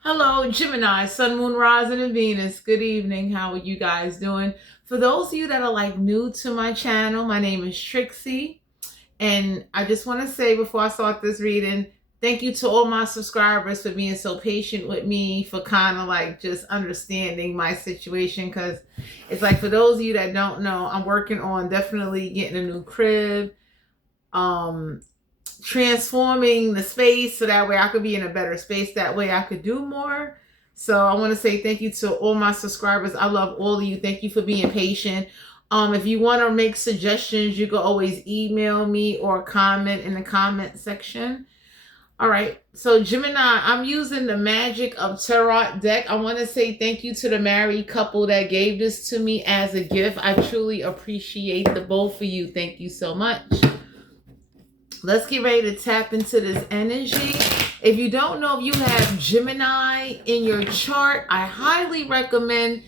Hello, Gemini, Sun, Moon, Rising, and Venus. Good evening. How are you guys doing? For those of you that are new to my channel, my name is Trixie. And I just want to say before I start this reading, thank you to all my subscribers for being so patient with me, for kind of just understanding my situation. Because it's for those of you that don't know, I'm working on definitely getting a new crib. Transforming the space so that way I could be in a better space. That way I could do more. So I want to say thank you to all my subscribers. I love all of you. Thank you for being patient. If you want to make suggestions, you can always email me or comment in the comment section. All right. So Gemini, I'm using the Magic of Tarot deck. I want to say thank you to the married couple that gave this to me as a gift. I truly appreciate the both of you. Thank you so much. Let's get ready to tap into this energy. If you don't know if you have Gemini in your chart, I highly recommend,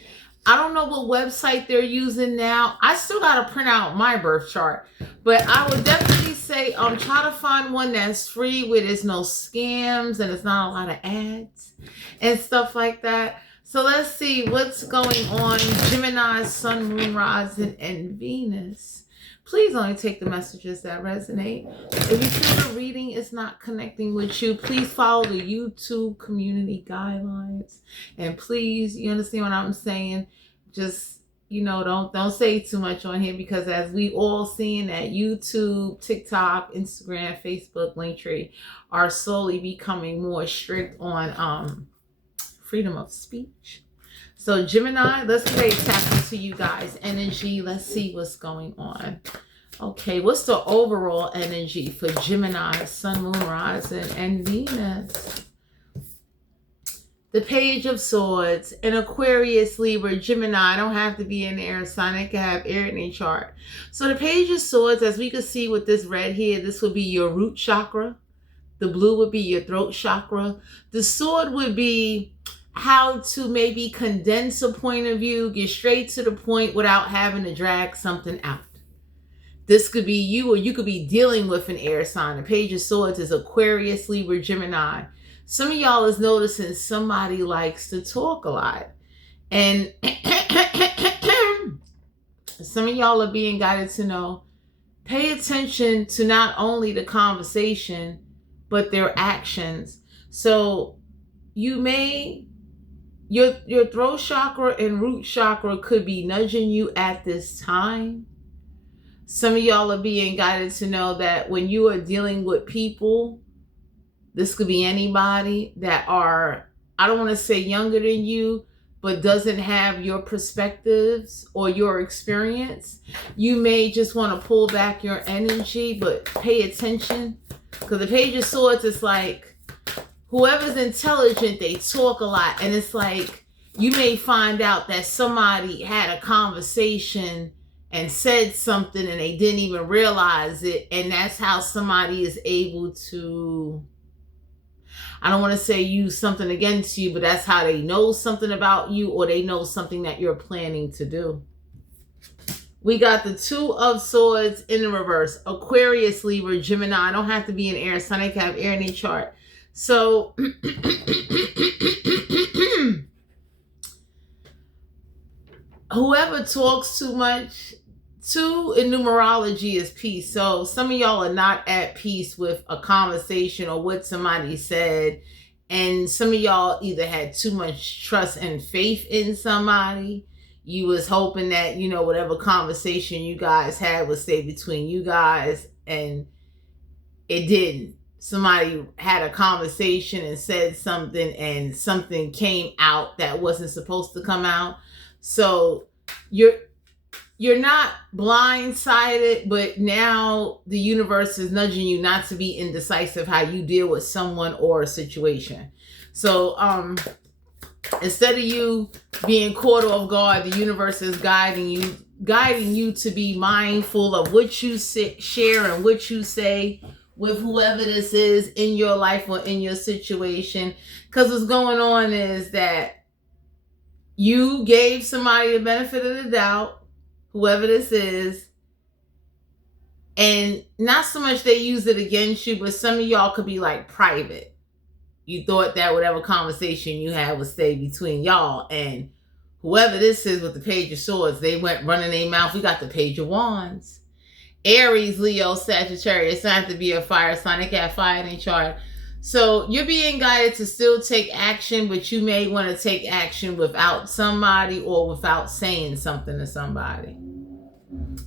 I don't know what website they're using now. I still got to print out my birth chart. But I would definitely say try to find one that's free, where there's no scams and it's not a lot of ads and stuff like that. So let's see what's going on. Gemini, Sun, Moon, Rising, and Venus. Please only take the messages that resonate. If you feel the reading is not connecting with you, please follow the YouTube community guidelines. And please, you understand what I'm saying? Just, don't say too much on here, because as we all seeing that YouTube, TikTok, Instagram, Facebook, Linktree are slowly becoming more strict on freedom of speech. So Gemini, let's get ready to tap into you guys' energy. Let's see what's going on. Okay, what's the overall energy for Gemini, Sun, Moon, Rising, and Venus? The Page of Swords, an Aquarius, Libra, Gemini. Don't have to be an air sign. It can have air in a chart. So the Page of Swords, as we can see with this red here, this would be your root chakra. The blue would be your throat chakra. The sword would be how to maybe condense a point of view, get straight to the point without having to drag something out. This could be you, or you could be dealing with an air sign. The Page of Swords is Aquarius, Libra, Gemini. Some of y'all is noticing somebody likes to talk a lot. And some of y'all are being guided to know, pay attention to not only the conversation, but their actions. So you may, your throat chakra and root chakra could be nudging you at this time. Some of y'all are being guided to know that when you are dealing with people, this could be anybody that are, I don't want to say younger than you, but doesn't have your perspectives or your experience. You may just want to pull back your energy, but pay attention. Because the Page of Swords is whoever's intelligent, they talk a lot. And it's you may find out that somebody had a conversation and said something and they didn't even realize it. And that's how somebody is able to, I don't want to say use something against you, but that's how they know something about you, or they know something that you're planning to do. We got the Two of Swords in the reverse. Aquarius, Libra, Gemini. I don't have to be an air sign. I can have air in a chart. So whoever talks too much, two in numerology is peace. So some of y'all are not at peace with a conversation or what somebody said. And some of y'all either had too much trust and faith in somebody. You was hoping that, whatever conversation you guys had would stay between you guys, and it didn't. Somebody had a conversation and said something, and something came out that wasn't supposed to come out. So you're not blindsided, but now the universe is nudging you not to be indecisive how you deal with someone or a situation. So instead of you being caught off guard, the universe is guiding you to be mindful of what you share and what you say with whoever this is in your life or in your situation. Because what's going on is that you gave somebody the benefit of the doubt, whoever this is, and not so much they use it against you, but some of y'all could be private. You thought that whatever conversation you had would stay between y'all. And whoever this is with the Page of Swords, they went running their mouth. We got the Page of Wands. Aries, Leo, Sagittarius. It's not to be a fire sign. They got fire in their chart. So you're being guided to still take action, but you may want to take action without somebody or without saying something to somebody.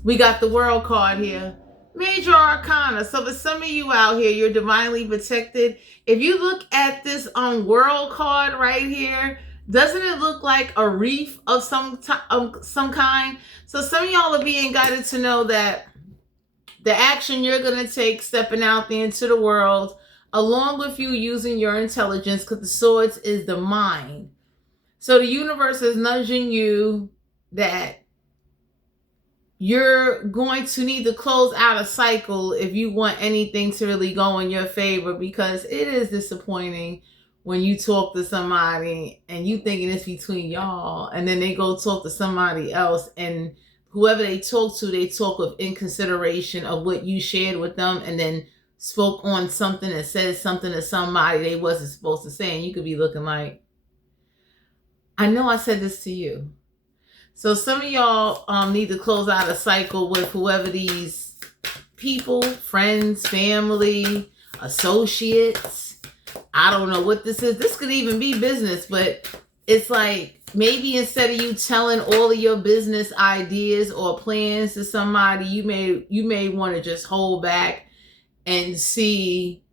We got the World card here. Major Arcana. So for some of you out here, you're divinely protected. If you look at this World card right here, doesn't it look like a reef of some kind? So some of y'all are being guided to know that the action you're going to take, stepping out there into the world, along with you using your intelligence, because the swords is the mind. So the universe is nudging you that you're going to need to close out a cycle if you want anything to really go in your favor, because it is disappointing when you talk to somebody and you thinking it's between y'all, and then they go talk to somebody else, and whoever they talk to, they talk with inconsideration of what you shared with them, and then spoke on something and said something to somebody they wasn't supposed to say, and you could be looking like, I know I said this to you. So some of y'all need to close out a cycle with whoever these people, friends, family, associates. I don't know what this is. This could even be business, but it's like maybe instead of you telling all of your business ideas or plans to somebody, you may want to just hold back and see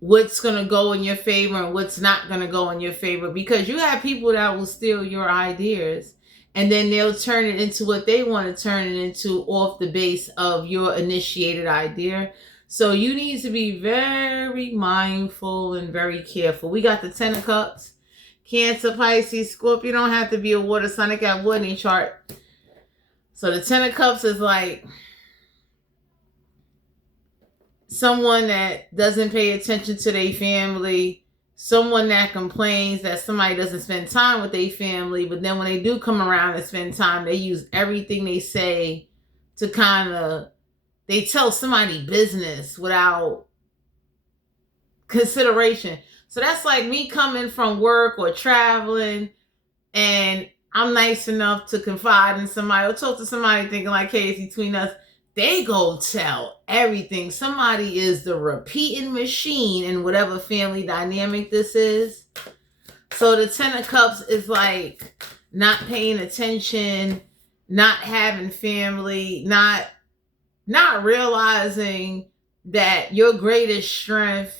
what's going to go in your favor and what's not going to go in your favor, because you have people that will steal your ideas and then they'll turn it into what they want to turn it into off the base of your initiated idea. So you need to be very mindful and very careful. We got the Ten of Cups. Cancer, Pisces, Scorpio. You don't have to be a water sign. They got wood in your chart. So the Ten of Cups is like someone that doesn't pay attention to their family, someone that complains that somebody doesn't spend time with their family, but then when they do come around and spend time, they use everything they say to they tell somebody business without consideration. So that's like me coming from work or traveling, and I'm nice enough to confide in somebody or talk to somebody thinking like, hey, it's between us. They go tell everything. Somebody is the repeating machine in whatever family dynamic this is. So the Ten of Cups is like not paying attention, not having family, not realizing that your greatest strength,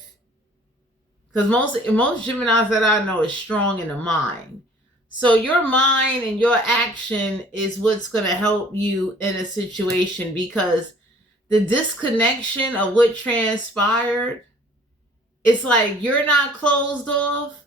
because most Geminis that I know is strong in the mind. So your mind and your action is what's going to help you in a situation, because the disconnection of what transpired, it's like you're not closed off,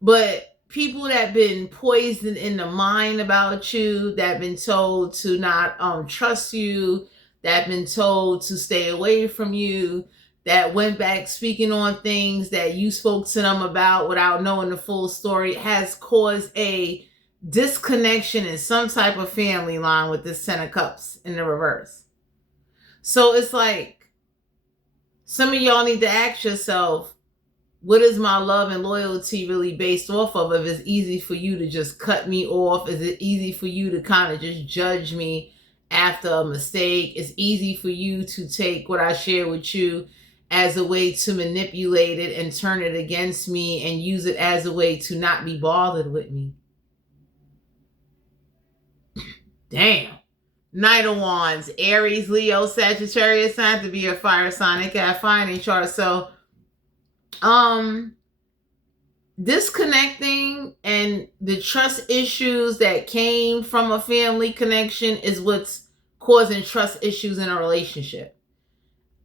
but people that been poisoned in the mind about you, that been told to not trust you, that been told to stay away from you, that went back speaking on things that you spoke to them about without knowing the full story, has caused a disconnection in some type of family line with this Ten of Cups in the reverse. So it's like some of y'all need to ask yourself, what is my love and loyalty really based off of? If it's easy for you to just cut me off, is it easy for you to kind of just judge me after a mistake? It's easy for you to take what I share with you as a way to manipulate it and turn it against me and use it as a way to not be bothered with me. Damn. Knight of Wands, Aries, Leo, Sagittarius, not to be a fire sign. They got fire in their chart. So, disconnecting and the trust issues that came from a family connection is what's causing trust issues in a relationship.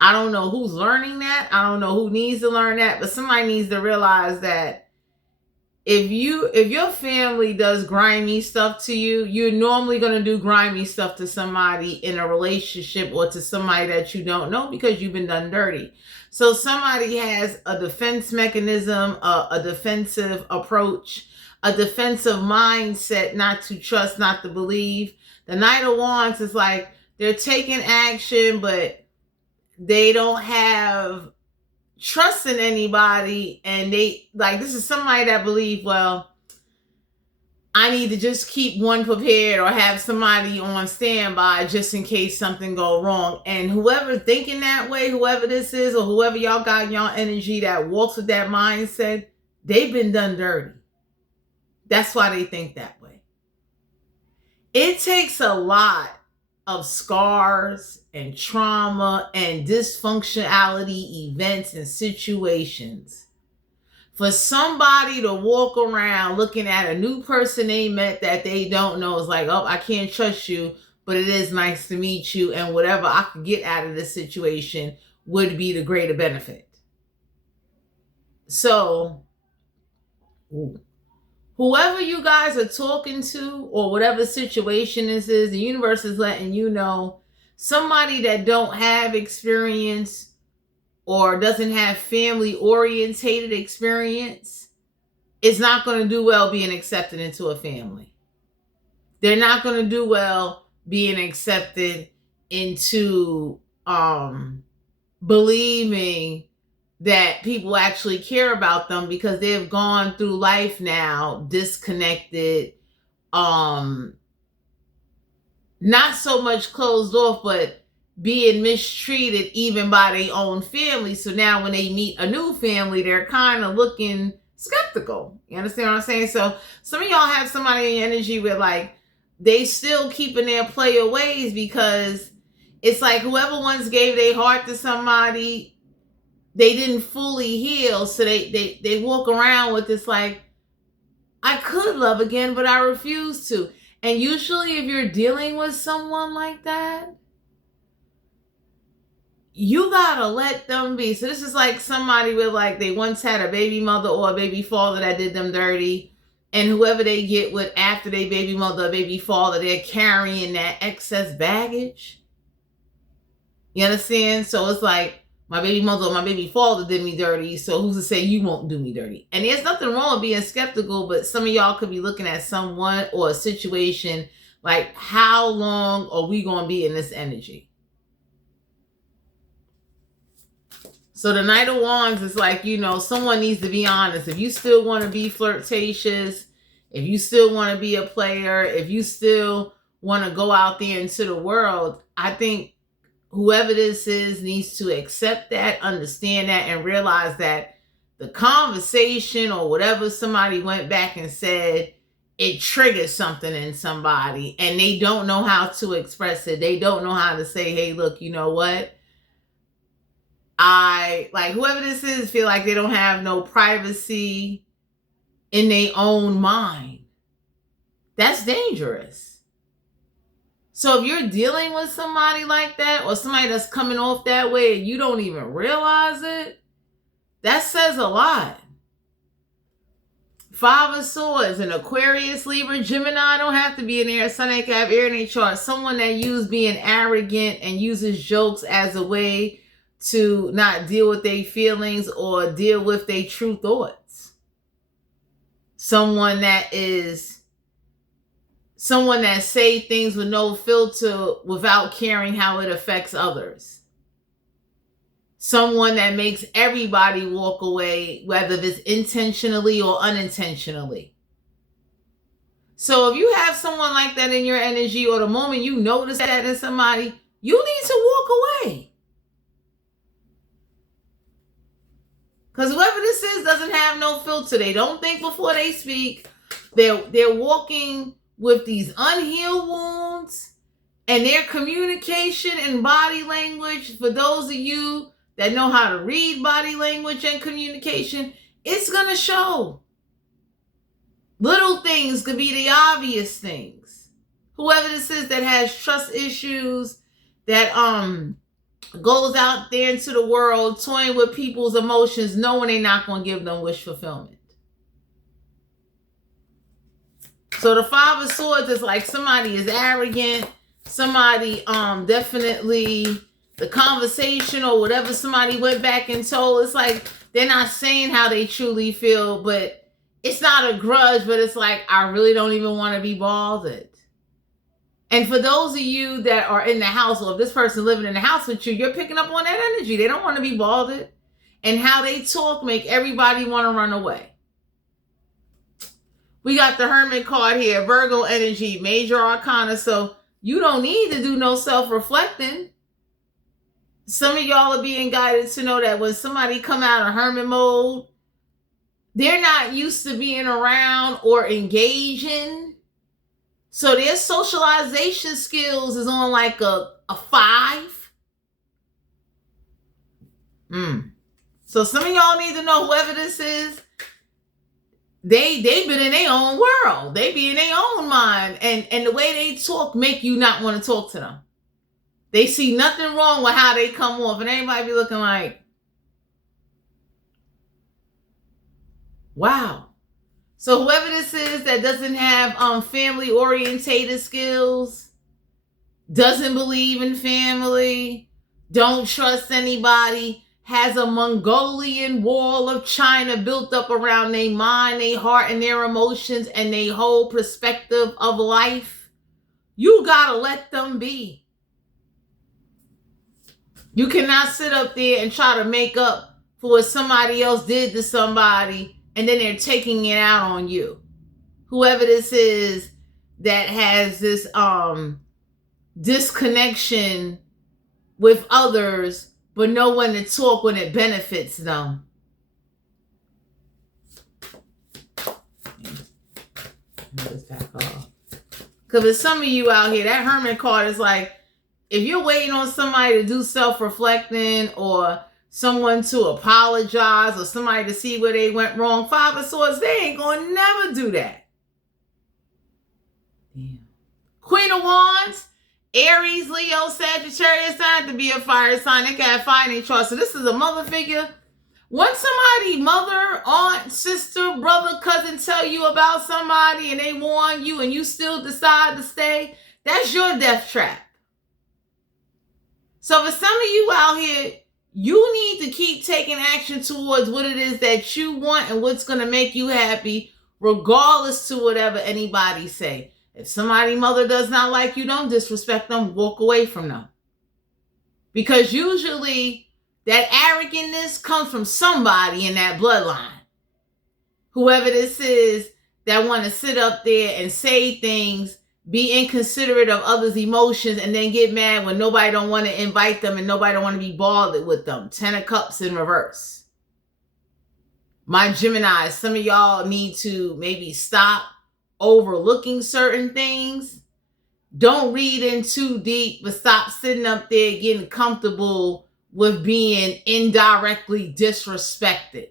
I don't know who's learning that. I don't know who needs to learn that, but somebody needs to realize that if your family does grimy stuff to you, you're normally going to do grimy stuff to somebody in a relationship or to somebody that you don't know, because you've been done dirty. So somebody has a defense mechanism, a defensive approach, a defensive mindset, not to trust, not to believe. The Knight of Wands is like they're taking action, but they don't have trusting anybody, and they like, this is somebody that believe, well, I need to just keep one prepared or have somebody on standby just in case something go wrong. And whoever thinking that way, whoever this is, or whoever y'all got in y'all energy that walks with that mindset, they've been done dirty. That's why they think that way. It takes a lot of scars and trauma and dysfunctionality events and situations for somebody to walk around looking at a new person they met that they don't know, is like, oh, I can't trust you, but it is nice to meet you, and whatever I could get out of this situation would be the greater benefit. So, whoever you guys are talking to, or whatever situation this is, the universe is letting you know somebody that don't have experience or doesn't have family orientated experience is not going to do well being accepted into a family. They're not going to do well being accepted into believing that people actually care about them, because they've gone through life now disconnected, not so much closed off, but being mistreated even by their own family. So now when they meet a new family, they're kind of looking skeptical. You understand what I'm saying? So some of y'all have somebody in your energy where like they still keeping their player ways, because it's like whoever once gave their heart to somebody, they didn't fully heal. So they walk around with this like, I could love again, but I refuse to. And usually if you're dealing with someone like that, you gotta let them be. So this is like somebody with like, they once had a baby mother or a baby father that did them dirty. And whoever they get with after they baby mother or baby father, they're carrying that excess baggage. You understand? So it's like, my baby mother or my baby father did me dirty, so who's to say you won't do me dirty? And there's nothing wrong with being skeptical, but some of y'all could be looking at someone or a situation like, how long are we going to be in this energy? So the Knight of Wands is like, you know, someone needs to be honest. If you still want to be flirtatious, if you still want to be a player, if you still want to go out there into the world, I think whoever this is needs to accept that, understand that, and realize that the conversation or whatever somebody went back and said, it triggers something in somebody, and they don't know how to express it. They don't know how to say, hey, look, you know what? Whoever this is, feel like they don't have no privacy in their own mind. That's dangerous. So if you're dealing with somebody like that, or somebody that's coming off that way and you don't even realize it, that says a lot. 5 of Swords, an Aquarius, Libra, Gemini don't have to be in there. Sun, they can have air in their chart. Someone that uses being arrogant and uses jokes as a way to not deal with their feelings or deal with their true thoughts. Someone that say things with no filter without caring how it affects others. Someone that makes everybody walk away, whether it's intentionally or unintentionally. So if you have someone like that in your energy, or the moment you notice that in somebody, you need to walk away. Because whoever this is doesn't have no filter. They don't think before they speak. They're walking with these unhealed wounds, and their communication and body language, for those of you that know how to read body language and communication, it's going to show. Little things could be the obvious things. Whoever this is that has trust issues, that goes out there into the world toying with people's emotions, knowing they're not going to give them wish fulfillment. So the 5 of Swords is like somebody is arrogant. Somebody definitely, the conversation or whatever somebody went back and told, it's like they're not saying how they truly feel, but it's not a grudge, but it's like, I really don't even want to be bothered. And for those of you that are in the house, or if this person living in the house with you, you're picking up on that energy. They don't want to be bothered. and how they talk make everybody want to run away. We got the Hermit card here, Virgo energy, major arcana. So you don't need to do no self-reflecting. Some of y'all are being guided to know that when somebody come out of Hermit mode, they're not used to being around or engaging. So their socialization skills is on like a 5. So some of y'all need to know, whoever this is, they been in their own world. They be in their own mind. And the way they talk make you not want to talk to them. They see nothing wrong with how they come off. And everybody be looking like, wow. So whoever this is that doesn't have family orientated skills, doesn't believe in family, don't trust anybody, has a Mongolian wall of China built up around their mind, their heart, and their emotions, and their whole perspective of life, you gotta let them be. You cannot sit up there and try to make up for what somebody else did to somebody, and then they're taking it out on you. Whoever this is that has this disconnection with others, but know when to talk when it benefits them. Because there's some of you out here, that Hermit card is like, if you're waiting on somebody to do self-reflecting, or someone to apologize, or somebody to see where they went wrong, 5 of Swords, they ain't gonna never do that. Damn. Queen of Wands, Aries, Leo, Sagittarius, not to be a fire sign. They got fire in their chart. So this is a mother figure. Once somebody, mother, aunt, sister, brother, cousin, tell you about somebody and they warn you and you still decide to stay, that's your death trap. So for some of you out here, you need to keep taking action towards what it is that you want and what's going to make you happy, regardless to whatever anybody say. If somebody's mother does not like you, don't disrespect them. Walk away from them. Because usually that arrogantness comes from somebody in that bloodline. Whoever this is that want to sit up there and say things, be inconsiderate of others' emotions, and then get mad when nobody don't want to invite them and nobody don't want to be bothered with them. 10 of Cups in reverse. My Gemini, some of y'all need to maybe stop overlooking certain things. Don't read in too deep, but stop sitting up there getting comfortable with being indirectly disrespected.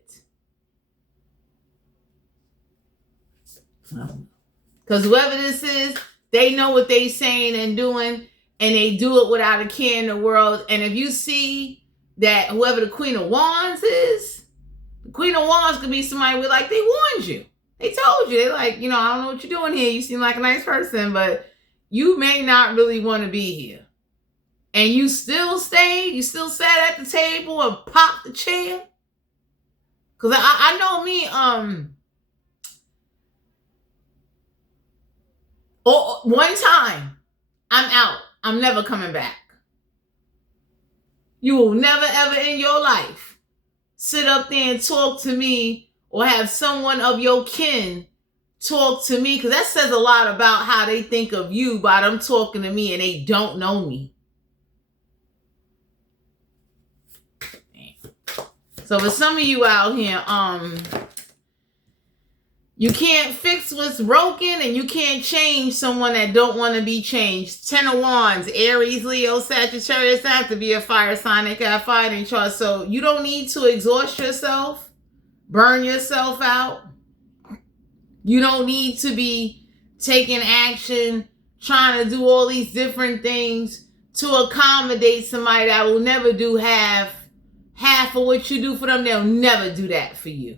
Because whoever this is, they know what they saying and doing, and they do it without a care in the world. And if you see that whoever the Queen of Wands is, the Queen of Wands could be somebody with, like, they warned you. They told you. They like, I don't know what you're doing here. You seem like a nice person, but you may not really want to be here. And you still stayed. You still sat at the table and popped the chair. Because I know me, one time, I'm out. I'm never coming back. You will never, ever in your life sit up there and talk to me, or have someone of your kin talk to me, because that says a lot about how they think of you by them talking to me and they don't know me. So for some of you out here, you can't fix what's broken, and you can't change someone that don't want to be changed. 10 of Wands, Aries, Leo, Sagittarius, have to be a fire sign. They got fire in chart. So you don't need to exhaust yourself, burn yourself out. You don't need to be taking action, trying to do all these different things to accommodate somebody that will never do half of what you do for them. They'll never do that for you.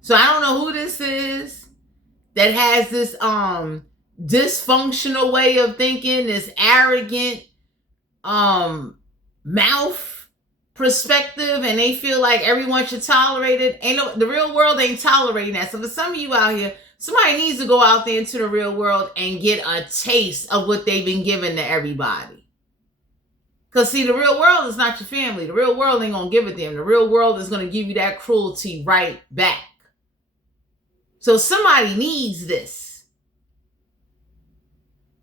So I don't know who this is that has this dysfunctional way of thinking, this arrogant mouth perspective, and they feel like everyone should tolerate it. The real world ain't tolerating that. So for some of you out here, somebody needs to go out there into the real world and get a taste of what they've been giving to everybody. Because, see, the real world is not your family. The real world ain't going to give a damn. The real world is going to give you that cruelty right back. So somebody needs this.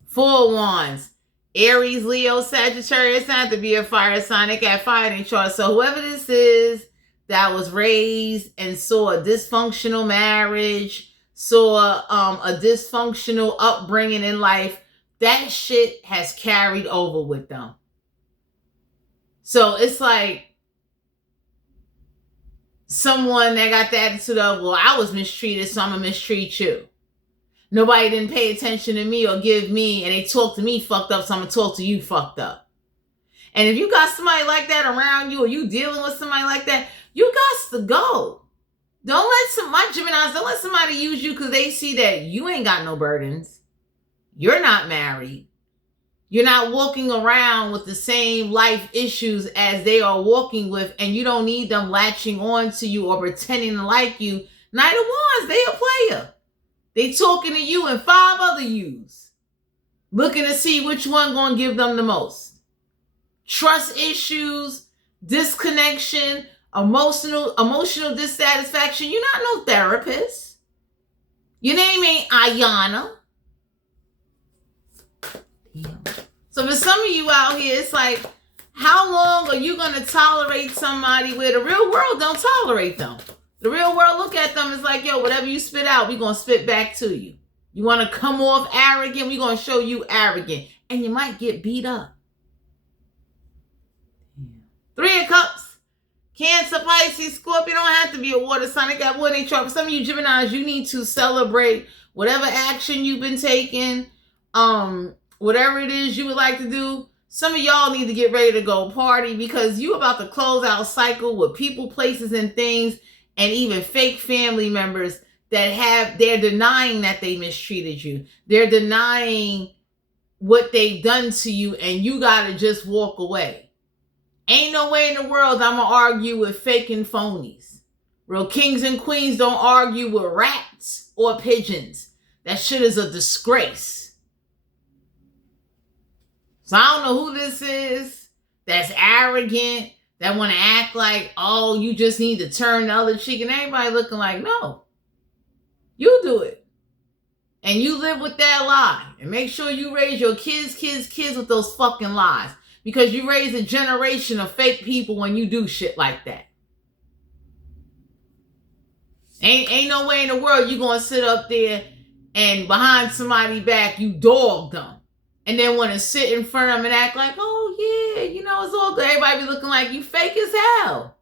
4 Wands. Aries, Leo, Sagittarius. It's not to be a fire sign. They got fire in their chart. So whoever this is that was raised and saw a dysfunctional marriage, saw a dysfunctional upbringing in life, that shit has carried over with them. So it's like someone that got the attitude of, well, I was mistreated, so I'm going to mistreat you. Nobody didn't pay attention to me or give me, and they talk to me fucked up, so I'm going to talk to you fucked up. And if you got somebody like that around you, or you dealing with somebody like that, you got to go. Don't let my Geminis, don't let somebody use you because they see that you ain't got no burdens. You're not married. You're not walking around with the same life issues as they are walking with, and you don't need them latching on to you or pretending to like you. Neither ones, they a player. They talking to you and 5 other yous, looking to see which one gonna give them the most. Trust issues, disconnection, emotional dissatisfaction. You're not no therapist. Your name ain't Ayana. So for some of you out here, it's like, how long are you going to tolerate somebody where the real world don't tolerate them? The real world look at them as like, yo, whatever you spit out, we're going to spit back to you. You want to come off arrogant, we're going to show you arrogant. And you might get beat up. 3 of Cups. Cancer, Pisces, Scorpio. Don't have to be a water sign. They got water in their chart. For some of you Geminis, you need to celebrate whatever action you've been taking. Whatever it is you would like to do, some of y'all need to get ready to go party because you about to close out cycle with people, places, and things, and even fake family members that they're denying that they mistreated you. They're denying what they've done to you, and you got to just walk away. Ain't no way in the world I'm going to argue with fake and phonies. Real kings and queens don't argue with rats or pigeons. That shit is a disgrace. So I don't know who this is that's arrogant, that want to act like, oh, you just need to turn the other cheek, and everybody looking like, no, you do it. And you live with that lie. And make sure you raise your kids with those fucking lies. Because you raise a generation of fake people when you do shit like that. Ain't no way in the world you gonna sit up there and behind somebody's back, you dog them. And then want to sit in front of them and act like, oh, yeah, you know, it's all good. Everybody be looking like you fake as hell.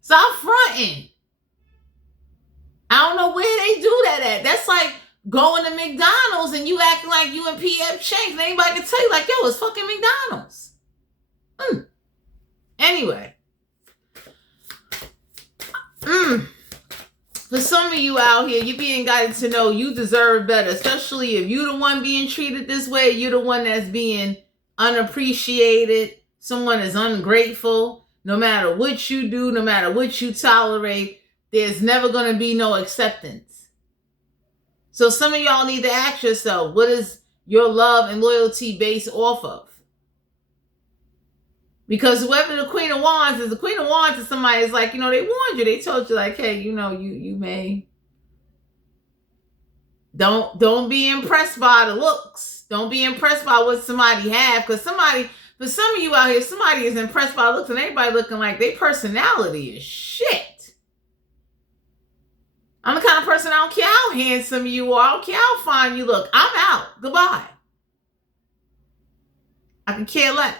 Stop fronting. I don't know where they do that at. That's like going to McDonald's and you acting like you and P.F. Chang's. And anybody can tell you like, yo, it's fucking McDonald's. Anyway. For some of you out here, you're being guided to know you deserve better, especially if you're the one being treated this way, you're the one that's being unappreciated, someone is ungrateful. No matter what you do, no matter what you tolerate, there's never going to be no acceptance. So some of y'all need to ask yourself, what is your love and loyalty based off of? Because whoever the Queen of Wands is, the Queen of Wands is somebody is like, you know, they warned you. They told you like, hey, you know, you may. Don't be impressed by the looks. Don't be impressed by what somebody have. Because for some of you out here, somebody is impressed by looks and everybody looking like their personality is shit. I'm the kind of person, I don't care how handsome you are. I don't care how fine you look. I'm out. Goodbye. I can care less.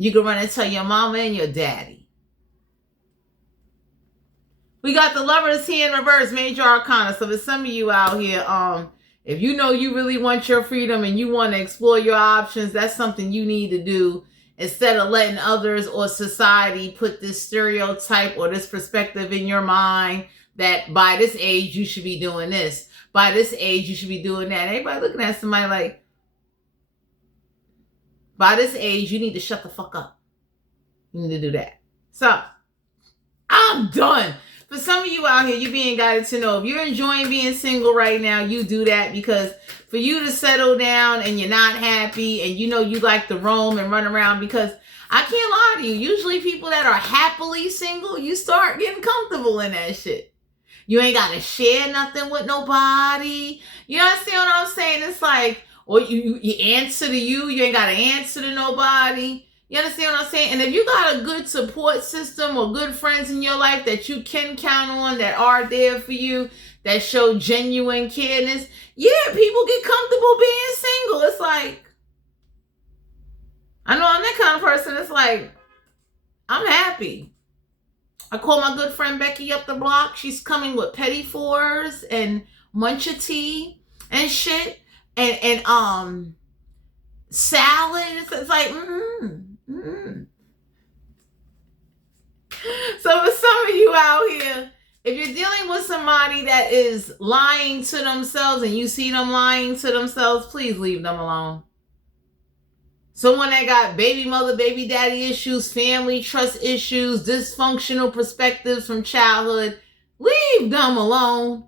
You can run and tell your mama and your daddy. We got the Lovers here in reverse, Major Arcana. So for some of you out here, if you know you really want your freedom and you want to explore your options, that's something you need to do instead of letting others or society put this stereotype or this perspective in your mind that by this age you should be doing this. By this age you should be doing that. Everybody looking at somebody like, by this age, you need to shut the fuck up. You need to do that. So, I'm done. For some of you out here, you being guided to know if you're enjoying being single right now, you do that, because for you to settle down and you're not happy and you know you like to roam and run around, because I can't lie to you, usually people that are happily single, you start getting comfortable in that shit. You ain't got to share nothing with nobody. You understand what I'm saying? It's like, or you answer to you ain't got to answer to nobody. You understand what I'm saying? And if you got a good support system or good friends in your life that you can count on, that are there for you, that show genuine careness, yeah, people get comfortable being single. It's like, I know I'm that kind of person. It's like, I'm happy. I call my good friend Becky up the block. She's coming with petit fours and muncha tea and shit. And salad. It's like, So for some of you out here, if you're dealing with somebody that is lying to themselves and you see them lying to themselves, please leave them alone. Someone that got baby mother, baby daddy issues, family trust issues, dysfunctional perspectives from childhood, leave them alone.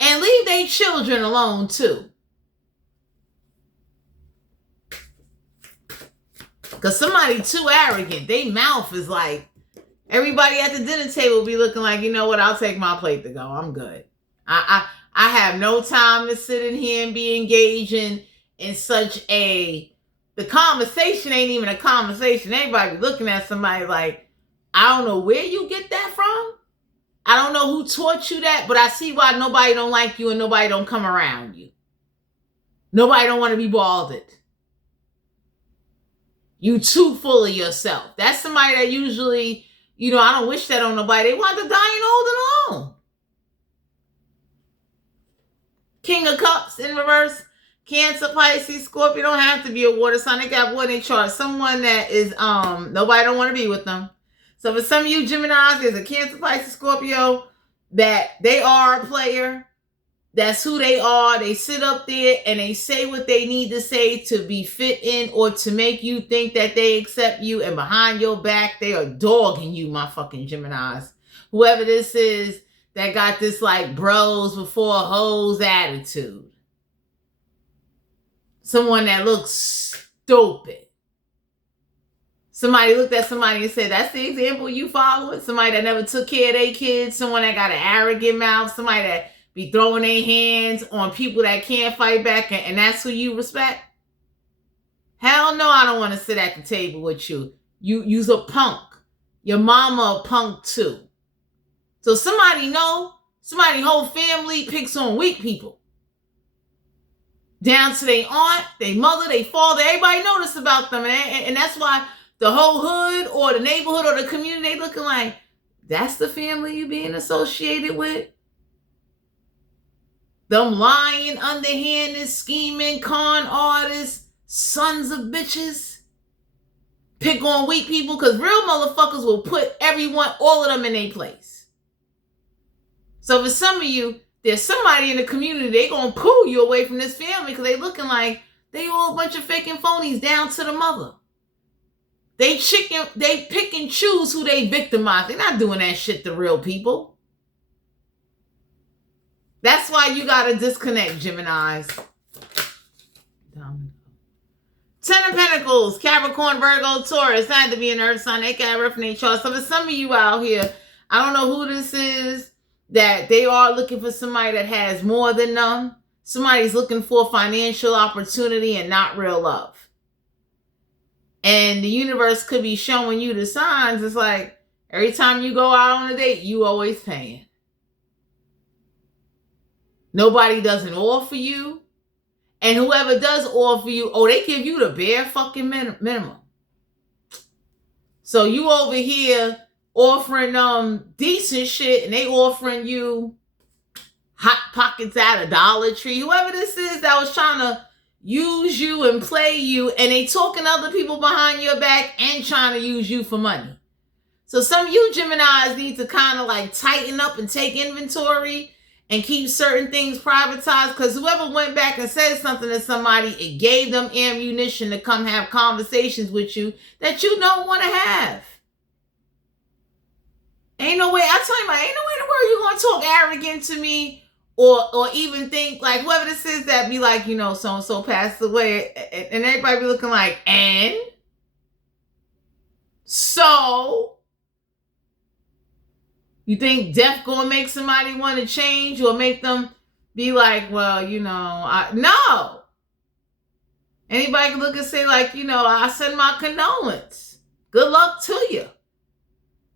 And leave their children alone too. Because somebody too arrogant, they mouth is like, everybody at the dinner table be looking like, you know what, I'll take my plate to go. I'm good. I have no time to sit in here and be engaging in such the conversation ain't even a conversation. Everybody be looking at somebody like, I don't know where you get that from. I don't know who taught you that, but I see why nobody don't like you and nobody don't come around you. Nobody don't want to be balded. You too full of yourself. That's somebody that usually, I don't wish that on nobody. They want to die old and alone. King of Cups in reverse. Cancer, Pisces, Scorpio. Don't have to be a water sign. They got water in their chart. Someone that is, nobody don't want to be with them. So for some of you Geminis, there's a Cancer, Pisces, Scorpio that they are a player. That's who they are. They sit up there and they say what they need to say to be fit in or to make you think that they accept you. And behind your back, they are dogging you, my fucking Geminis. Whoever this is that got this like bros before hoes attitude. Someone that looks stupid. Somebody looked at somebody and said, that's the example you follow? Somebody that never took care of their kids. Someone that got an arrogant mouth. Somebody that be throwing their hands on people that can't fight back, and that's who you respect? Hell no, I don't want to sit at the table with you. You's a punk. Your mama a punk too. So somebody whole family picks on weak people. Down to their aunt, their mother, their father, everybody notice about them. And that's why the whole hood or the neighborhood or the community, they looking like, that's the family you being associated with? Them lying, underhanded, scheming, con artists, sons of bitches. Pick on weak people, because real motherfuckers will put everyone, all of them in their place. So for some of you, there's somebody in the community, they gonna pull you away from this family because they looking like they all a bunch of faking phonies down to the mother. They pick and choose who they victimize. They're not doing that shit to real people. That's why you got to disconnect, Geminis. 10 of Pentacles, Capricorn, Virgo, Taurus. Had to be an earth sign. They got rough in their chart. So for some of you out here, I don't know who this is, that they are looking for somebody that has more than them. Somebody's looking for financial opportunity and not real love. And the universe could be showing you the signs. It's like, every time you go out on a date, you always paying. Nobody doesn't offer you. And whoever does offer you, they give you the bare fucking minimum. So you over here offering them decent shit and they offering you Hot Pockets at a Dollar Tree. Whoever this is that was trying to use you and play you, and they talking to other people behind your back and trying to use you for money. So some of you Geminis need to kind of like tighten up and take inventory and keep certain things privatized, because whoever went back and said something to somebody, it gave them ammunition to come have conversations with you that you don't want to have. Ain't no way, I tell you, man, ain't no way in the world you gonna talk arrogant to me or even think like whoever this is that be like, you know, so and so passed away, and everybody be looking like, and so you think death gonna make somebody want to change or make them be like, well, you know, no. Anybody can look and say like, you know, I send my condolence. Good luck to you.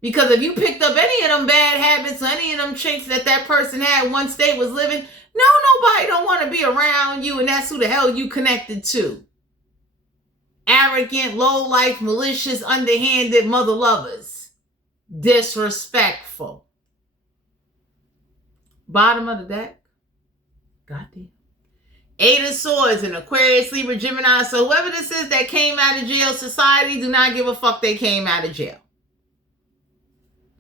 Because if you picked up any of them bad habits or any of them traits that person had once they was living, nobody don't want to be around you, and that's who the hell you connected to. Arrogant, low-life, malicious, underhanded mother lovers. Disrespectful. Bottom of the deck. Goddamn. Eight of Swords, an Aquarius, Libra, Gemini. So whoever this is that came out of jail, society do not give a fuck they came out of jail.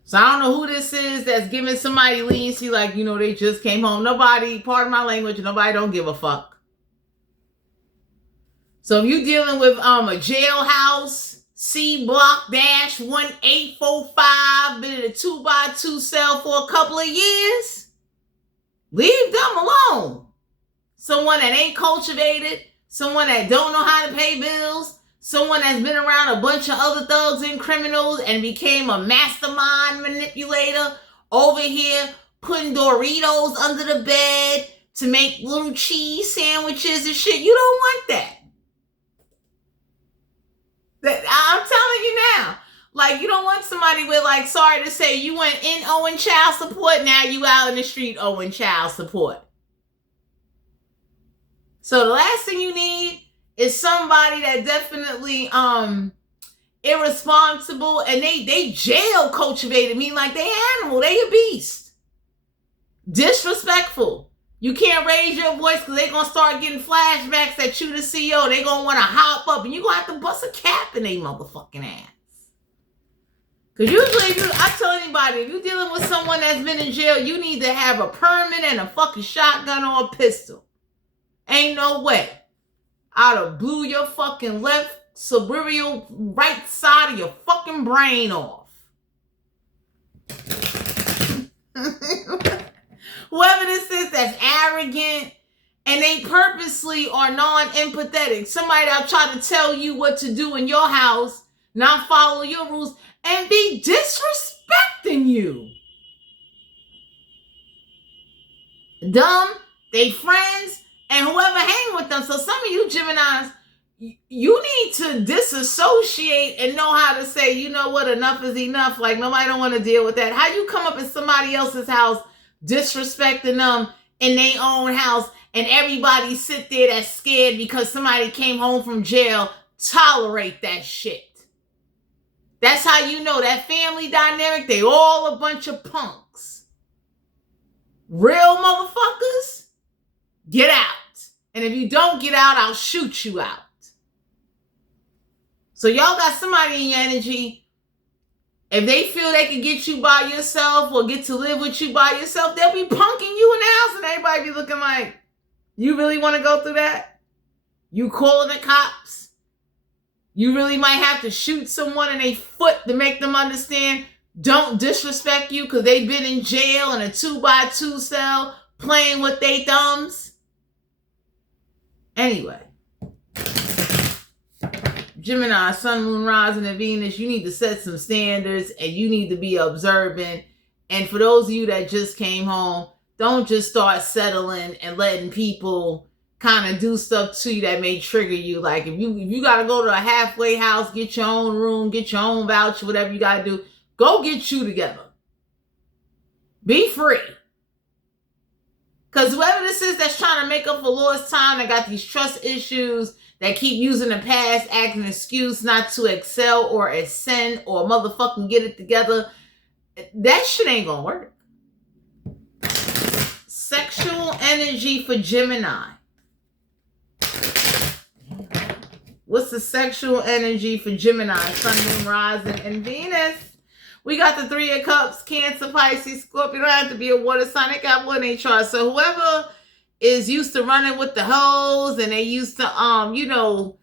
So I don't know who this is that's giving somebody leniency like, you know, they just came home. Nobody, pardon my language, nobody don't give a fuck. So if you're dealing with a jailhouse, C block dash 1845, been in a 2x2 cell for a couple of years, leave them alone. Someone that ain't cultivated, someone that don't know how to pay bills, someone that's been around a bunch of other thugs and criminals and became a mastermind manipulator over here putting Doritos under the bed to make little cheese sandwiches and shit. You don't want that. I'm telling you now. Like, you don't want somebody with, like, sorry to say, you went in owing child support, now you out in the street owing child support. So the last thing you need is somebody that definitely irresponsible, and they jail cultivated, mean like they animal, they a beast. Disrespectful. You can't raise your voice because they gonna start getting flashbacks at you, the CEO. They gonna want to hop up and you gonna have to bust a cap in their motherfucking ass. Because usually, I tell anybody, if you're dealing with someone that's been in jail, you need to have a permit and a fucking shotgun or a pistol. Ain't no way. I'd have blew your fucking left cerebral right side of your fucking brain off. Whoever this is that's arrogant and they purposely are non-empathetic. Somebody that'll try to tell you what to do in your house, not follow your rules, and be disrespecting you. Dumb, they friends, and whoever hang with them. So some of you Geminis, you need to disassociate and know how to say, you know what, enough is enough. Like, nobody don't want to deal with that. How you come up in somebody else's house disrespecting them in their own house, and everybody sit there that's scared because somebody came home from jail, tolerate that shit. That's how you know that family dynamic, they all a bunch of punks. Real motherfuckers, get out. And if you don't get out, I'll shoot you out. So y'all got somebody in your energy. If they feel they can get you by yourself or get to live with you by yourself, they'll be punking you in the house and everybody be looking like, you really want to go through that? You calling the cops? You really might have to shoot someone in their foot to make them understand don't disrespect you because they've been in jail in a 2x2 cell playing with their thumbs. Anyway. Gemini, Sun, Moon, Rising, and Venus, you need to set some standards and you need to be observant. And for those of you that just came home, don't just start settling and letting people kind of do stuff to you that may trigger you. Like if you got to go to a halfway house, get your own room, get your own voucher, whatever you got to do, go get you together. Be free. Because whoever this is that's trying to make up for lost time, that got these trust issues, that keep using the past as an excuse not to excel or ascend or motherfucking get it together, that shit ain't gonna work. Sexual energy for Gemini. What's the sexual energy for Gemini, Sun, Moon, Rising, and Venus? We got the Three of Cups, Cancer, Pisces, Scorpio. You don't have to be a water sign. They got one in their chart. So whoever is used to running with the hoes and they used to, you know,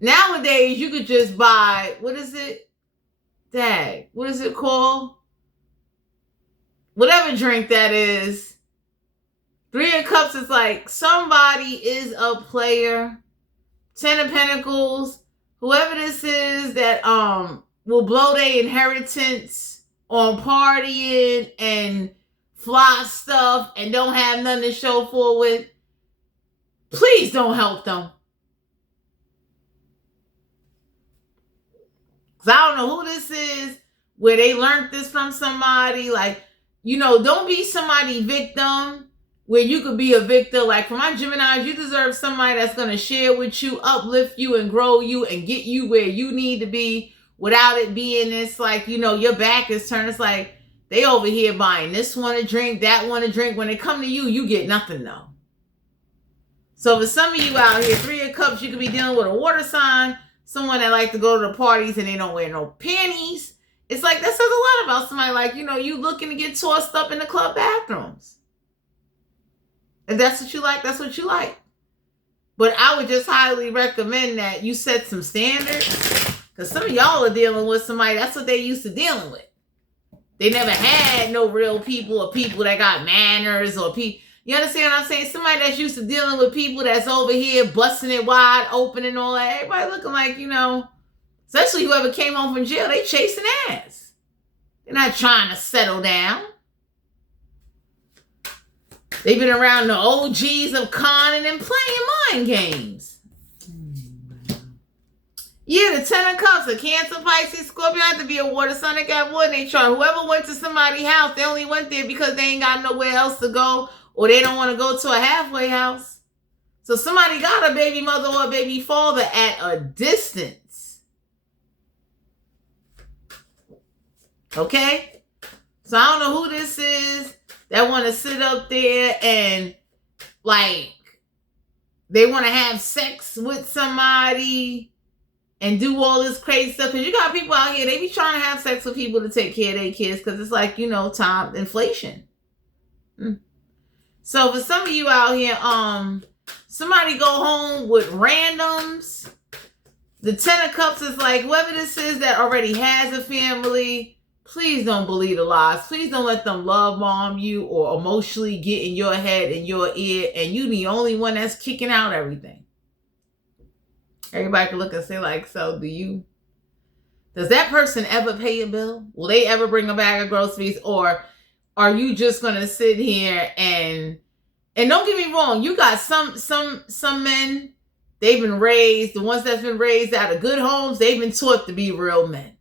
nowadays you could just buy, what is it? What is it called? whatever drink that is. Three of Cups is like somebody is a player. Ten of Pentacles, whoever this is that will blow their inheritance on partying and fly stuff and don't have nothing to show for it, please don't help them. Because I don't know who this is, where they learned this from somebody. Like, don't be somebody victim where you could be a victim. Like, for my Geminis, you deserve somebody that's going to share with you, uplift you, and grow you, and get you where you need to be without it being this, like, your back is turned. It's like, they over here buying this one a drink, that one a drink. When they come to you, you get nothing, though. So for some of you out here, Three of Cups, you could be dealing with a water sign, someone that like to go to the parties and they don't wear no panties. It's like, that says a lot about somebody. Like, you looking to get tossed up in the club bathrooms. If that's what you like, that's what you like. But I would just highly recommend that you set some standards. Because some of y'all are dealing with somebody, that's what they used to dealing with. They never had no real people or people that got manners or people. You understand what I'm saying? Somebody that's used to dealing with people that's over here busting it wide open and all that. Everybody looking like, especially whoever came home from jail, they chasing ass. They're not trying to settle down. They've been around the OGs of conning and playing mind games. Yeah, the Ten of Cups, a Cancer, Pisces, Scorpio, have to be a water sign. They got wood in their chart. Whoever went to somebody's house, they only went there because they ain't got nowhere else to go, or they don't want to go to a halfway house. So somebody got a baby mother or a baby father at a distance. Okay? So I don't know who this is that want to sit up there and, like, they want to have sex with somebody and do all this crazy stuff. Because you got people out here, they be trying to have sex with people to take care of their kids because it's like, time, inflation. So for some of you out here, somebody go home with randoms. The Ten of Cups is like, whoever this is that already has a family, please don't believe the lies. Please don't let them love bomb you or emotionally get in your head and your ear, and you the only one that's kicking out everything. Everybody can look and say, like, so does that person ever pay a bill? Will they ever bring a bag of groceries? Or are you just going to sit here and don't get me wrong, you got some men, they've been raised, the ones that's been raised out of good homes, they've been taught to be real men.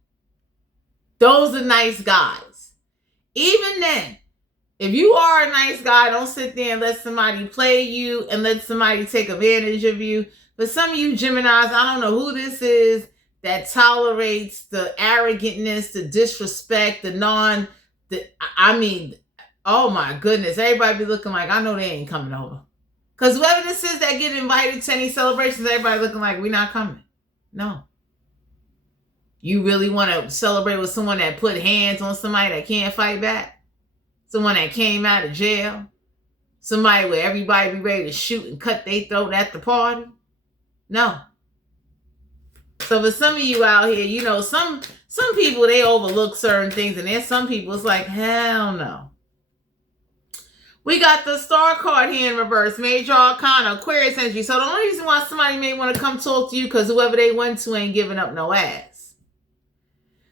Those are nice guys. Even then, if you are a nice guy, don't sit there and let somebody play you and let somebody take advantage of you. But some of you Geminis, I don't know who this is that tolerates the arrogantness, the disrespect, oh my goodness. Everybody be looking like, I know they ain't coming over. Because whoever this is that get invited to any celebrations, everybody looking like, we're not coming. No. You really want to celebrate with someone that put hands on somebody that can't fight back? Someone that came out of jail? Somebody where everybody be ready to shoot and cut their throat at the party? No. So for some of you out here, some people, they overlook certain things, and there's some people, it's like, hell no. We got the Star card here in reverse, Major Arcana, Aquarius energy. So the only reason why somebody may want to come talk to you because whoever they went to ain't giving up no ass.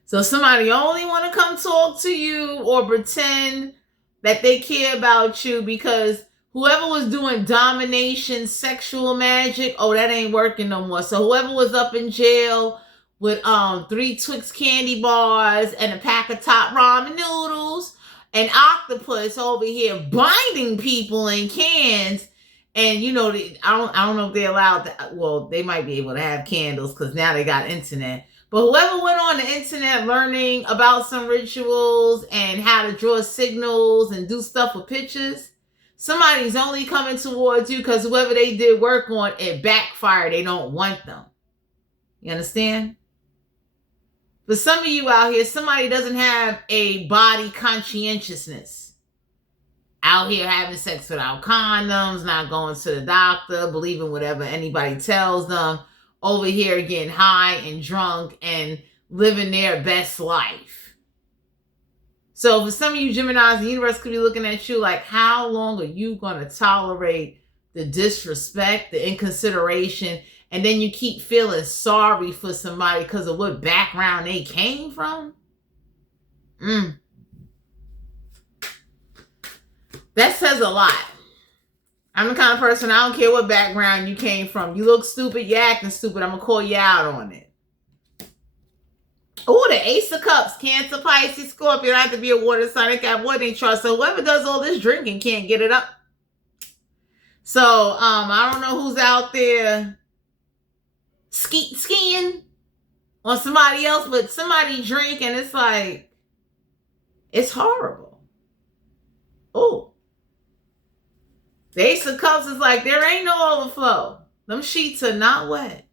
So somebody only want to come talk to you or pretend that they care about you because whoever was doing domination, sexual magic, that ain't working no more. So whoever was up in jail with 3 Twix candy bars and a pack of top ramen noodles, an octopus over here binding people in cans, and I don't know if they're allowed to, well, they might be able to have candles because now they got internet. But whoever went on the internet learning about some rituals and how to draw signals and do stuff with pictures, somebody's only coming towards you because whoever they did work on, it backfired. They don't want them. You understand? For some of you out here, somebody doesn't have a body conscientiousness. Out here having sex without condoms, not going to the doctor, believing whatever anybody tells them, over here getting high and drunk and living their best life. So for some of you Geminis, the universe could be looking at you like, how long are you going to tolerate the disrespect, the inconsideration, and then you keep feeling sorry for somebody because of what background they came from? That says a lot. I'm the kind of person, I don't care what background you came from. You look stupid, you're acting stupid, I'm going to call you out on it. Oh, the Ace of Cups, Cancer, Pisces, Scorpio. Don't have to be a water sign. They got water they trust. So whoever does all this drinking can't get it up. So I don't know who's out there skiing on somebody else, but somebody drink and it's like, it's horrible. Oh. The Ace of Cups is like, there ain't no overflow. Them sheets are not wet.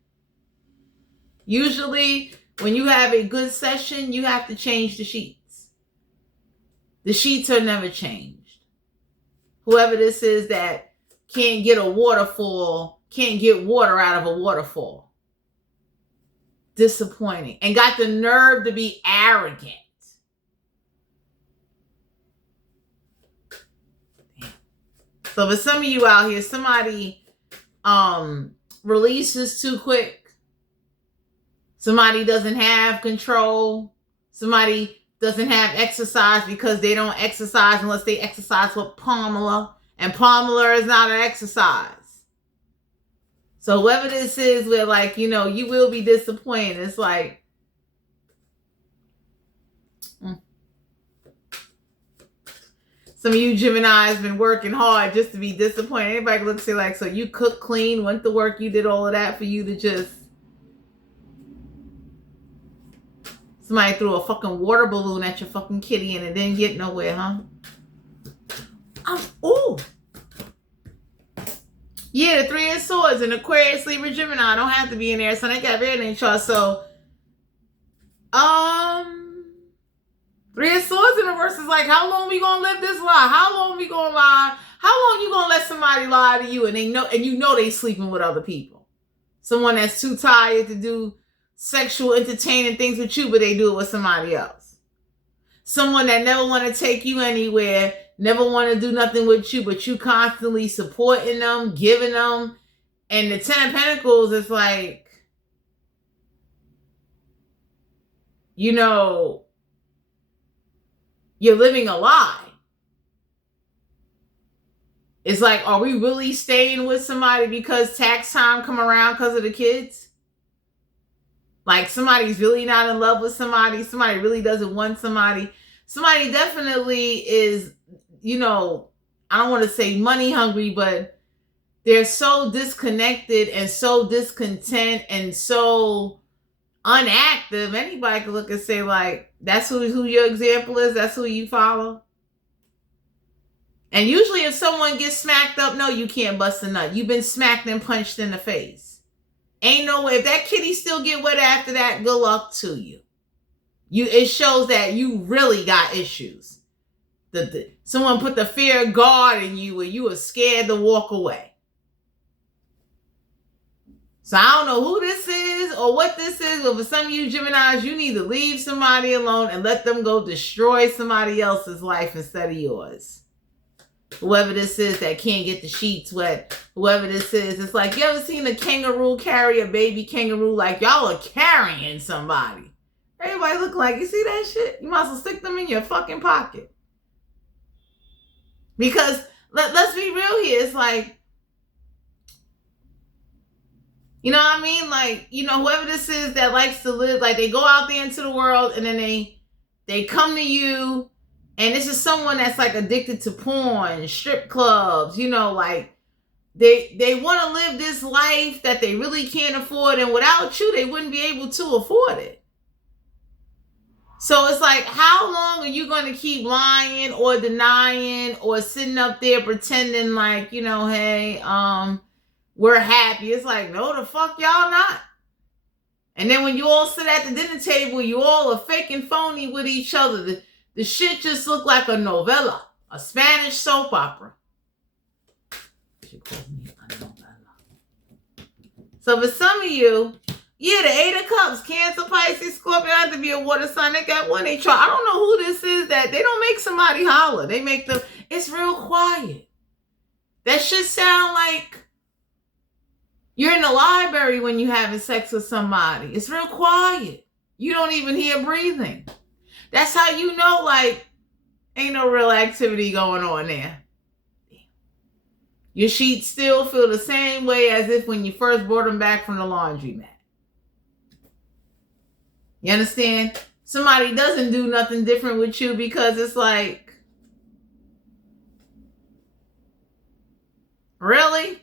Usually, when you have a good session, you have to change the sheets. The sheets are never changed. Whoever this is that can't get a waterfall, can't get water out of a waterfall. Disappointing. And got the nerve to be arrogant. So for some of you out here, somebody releases too quick. Somebody doesn't have control. Somebody doesn't have exercise because they don't exercise unless they exercise with Pamela. And Pamela is not an exercise. So whoever this is, where like, you know, you will be disappointed. It's like, some of you Gemini's been working hard just to be disappointed. Anybody can look and say like, so you cooked, clean, went to work, you did all of that for you to just... Somebody threw a fucking water balloon at your fucking kitty and it didn't get nowhere, huh? Ooh. Yeah, the Three of Swords and Aquarius, Libra, Gemini. Don't have to be in there. So they got everything in chart. So, Three of Swords in reverse is like, how long we gonna live this lie? How long we gonna lie? How long you gonna let somebody lie to you and they know, and you know they sleeping with other people? Someone that's too tired to do sexual entertaining things with you, but they do it with somebody else. Someone that never want to take you anywhere, never want to do nothing with you, but you constantly supporting them, giving them. And the Ten of Pentacles is like, you know, you're living a lie. It's like, are we really staying with somebody because tax time come around because of the kids? Like somebody's really not in love with somebody. Somebody really doesn't want somebody. Somebody definitely is, you know, I don't want to say money hungry, but they're so disconnected and so discontent and so unactive. Anybody can look and say like, that's who your example is. That's who you follow. And usually if someone gets smacked up, no, you can't bust a nut. You've been smacked and punched in the face. Ain't no way. If that kitty still get wet after that, good luck to you. It shows that you really got issues. Someone put the fear of God in you where you were scared to walk away. So I don't know who this is or what this is, but for some of you Geminis, you need to leave somebody alone and let them go destroy somebody else's life instead of yours. Whoever this is that can't get the sheets wet, whoever this is, it's like, you ever seen a kangaroo carry a baby kangaroo? Like, y'all are carrying somebody. Everybody look like, you see that shit? You might as well stick them in your fucking pocket. Because, let's be real here, it's like, you know what I mean? Like, you know, whoever this is that likes to live, like they go out there into the world and then they come to you. And this is someone that's like addicted to porn, strip clubs, you know, like they want to live this life that they really can't afford. And without you, they wouldn't be able to afford it. So it's like, how long are you going to keep lying or denying or sitting up there pretending like, you know, hey, we're happy. It's like, no, the fuck y'all not. And then when you all sit at the dinner table, you all are fake and phony with each other. The shit just looked like a novella, a Spanish soap opera. She called me a novella. So for some of you, Yeah, the Eight of Cups, Cancer, Pisces, Scorpio, have to be a water sign. They got one. They try. I don't know who this is that they don't make somebody holler. They make them. It's real quiet. That should sound like you're in the library when you're having sex with somebody. It's real quiet. You don't even hear breathing. That's how you know, like, ain't no real activity going on there. Your sheets still feel the same way as if when you first brought them back from the laundromat. You understand? Somebody doesn't do nothing different with you because it's like, really?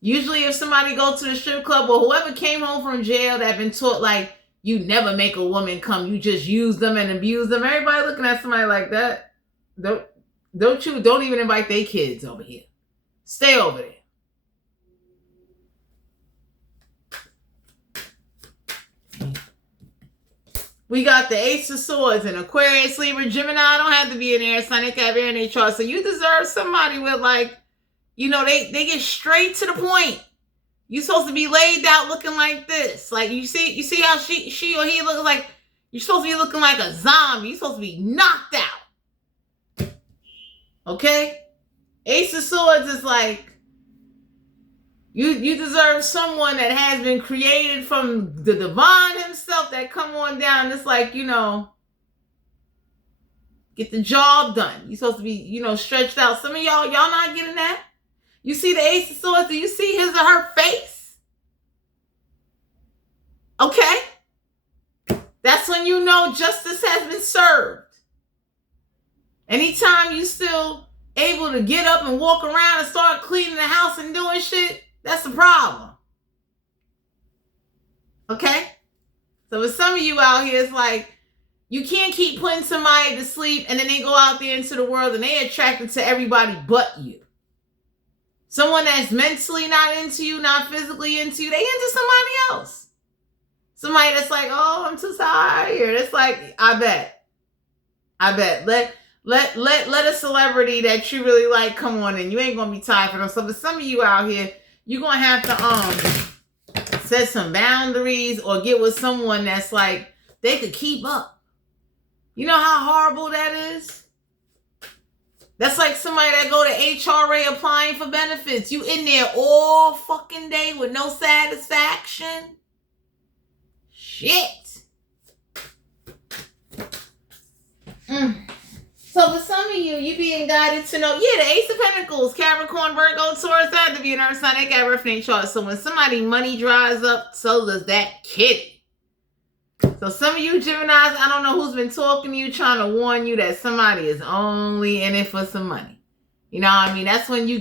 Usually if somebody go to the strip club or whoever came home from jail that been taught like, you never make a woman come, you just use them and abuse them. Everybody looking at somebody like that. Don't even invite their kids over here. Stay over there. We got the Ace of Swords and Aquarius, Libra, Gemini. Don't have to be an air sign. They can have air in their chart. So you deserve somebody with like, you know, they get straight to the point. You supposed to be laid out looking like this. Like you see how she or he looks like, you're supposed to be looking like a zombie. You're supposed to be knocked out. Okay? Ace of Swords is like, you deserve someone that has been created from the divine himself that come on down. It's like, you know, get the job done. You're supposed to be, you know, stretched out. Some of y'all not getting that. You see the Ace of Swords, do you see his or her face? Okay? That's when you know justice has been served. Anytime you still able to get up and walk around and start cleaning the house and doing shit, that's the problem. Okay? So with some of you out here, it's like, you can't keep putting somebody to sleep and then they go out there into the world and they attracted to everybody but you. Someone that's mentally not into you, not physically into you, they into somebody else. Somebody that's like, oh, I'm too tired. It's like, I bet. Let a celebrity that you really like come on in. You ain't gonna be tired for them. So for some of you out here, you're gonna have to set some boundaries or get with someone that's like, they could keep up. You know how horrible that is? That's like somebody that go to HRA applying for benefits. You in there all fucking day with no satisfaction. Shit. So for some of you, you being guided to know, yeah, the Ace of Pentacles, Capricorn, Virgo, Taurus, that had to be an earth sign. They got reference chart. So when somebody money dries up, so does that kitty. So some of you Geminis, I don't know who's been talking to you, trying to warn you that somebody is only in it for some money. You know what I mean? That's when you